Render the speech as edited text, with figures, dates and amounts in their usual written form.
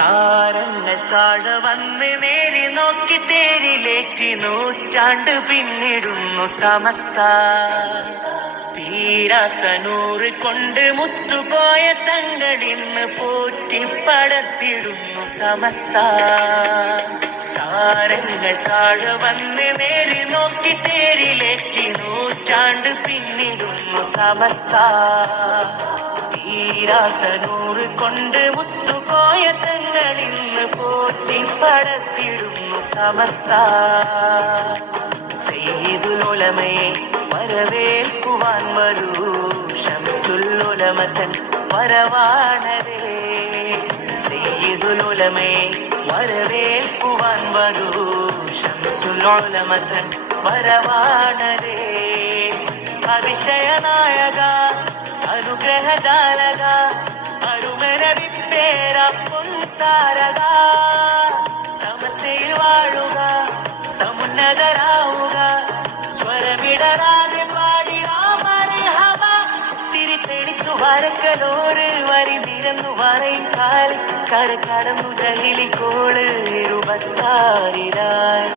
താരങ്ങൾ താഴെ വന്ന് നേരി നോക്കി തേരിലേറ്റി നൂറ്റാണ്ട് പിന്നിടുന്നു സമസ്ത. തീരാത്ത നൂറ് കൊണ്ട് മുത്തുപോയ തങ്ങളിന്ന് പോറ്റിപ്പടത്തിടുന്നു സമസ്ത. താരങ്ങൾ താഴെ വന്ന് നേരി നോക്കി തേരിലേറ്റി നൂറ്റാണ്ട് പിന്നിടുന്നു സമസ്ത. തീരാത്ത നൂറ് കൊണ്ട് മുത്തുപോയ തങ്ങളിന്ന് പോറ്റിപ്പടത്തിടുന്നു സമസ്ത. സയ്യിദുൽ ഉലമയെ വരവേൽക്കുവാൻ വരൂ, ശംസുൽ ഉലമ തൻ വരവാണരേ. സയ്യിദുൽ ഉലമയെ വരവേൽക്കുവാൻ വരൂ, ശംസുൽ ഉലമ തൻ വരവാണരേ. അതിശയനായക അനുഗ്രഹജാലക അരുമന വിപ്പേര പൊൻതാരക. സമസ്തയിൽ വാഴുക, സമുന്നതരാവുക, സ്വരമിടരാതെ പാടി രാമർഹബ. തിരിച്ചെടിച്ചു വരക്കലോറ് വരി നിരന്നു വരയും കാലി കര കടന്നു ജഹിലിക്കോള് 26